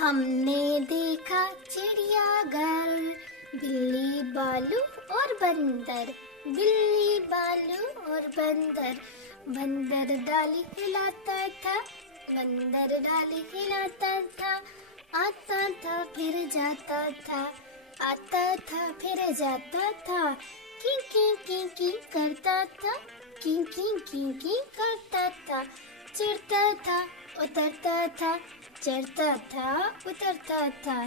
हमने देखा चिड़ियाघर, बिल्ली बालू और बंदर। बिल्ली बालू और बंदर। बंदर डाली हिलाता था, बंदर डाली हिलाता था। आता था फिर जाता था, आता था फिर जाता था। की करता था, की करता था। चढ़ता था उतरता था, चढ़ता था उतरता था।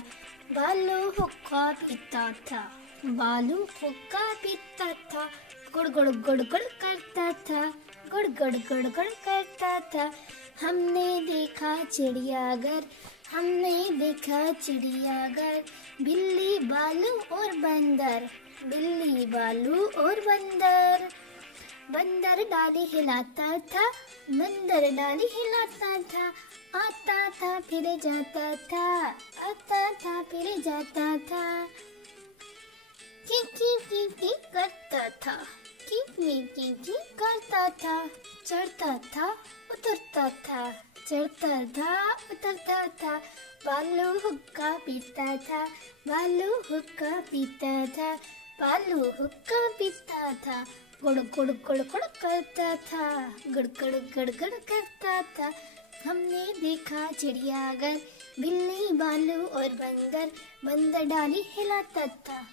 बालू हुक्का पीता था, बालू हुक्का पीता था। गुड़ गुड़ गुड़ गुड़ करता था, गुड़ गुड़ गुड़ गुड़ करता था। हमने देखा चिड़ियाघर, हमने देखा चिड़ियाघर। बिल्ली बालू और बंदर, बिल्ली बालू और बंदर। बंदर डाली हिलाता था, बंदर डाली हिलाता था। आता था फिर जाता था, आता था फिर जाता था। की करता था, की करता था। चढ़ता था उतरता था, चढ़ता था उतरता था। बालू हुक्का पीता था, बालू हुक्का पीता था। बालू हुक्का पीता था। गुड़ गुड़ गुड़ गुड़ करता था, गुड़ गुड़ गुड़ गुड़ करता था। हमने देखा चिड़ियाघर, बिल्ली बालू और बंदर। बंदर डाली हिलाता था।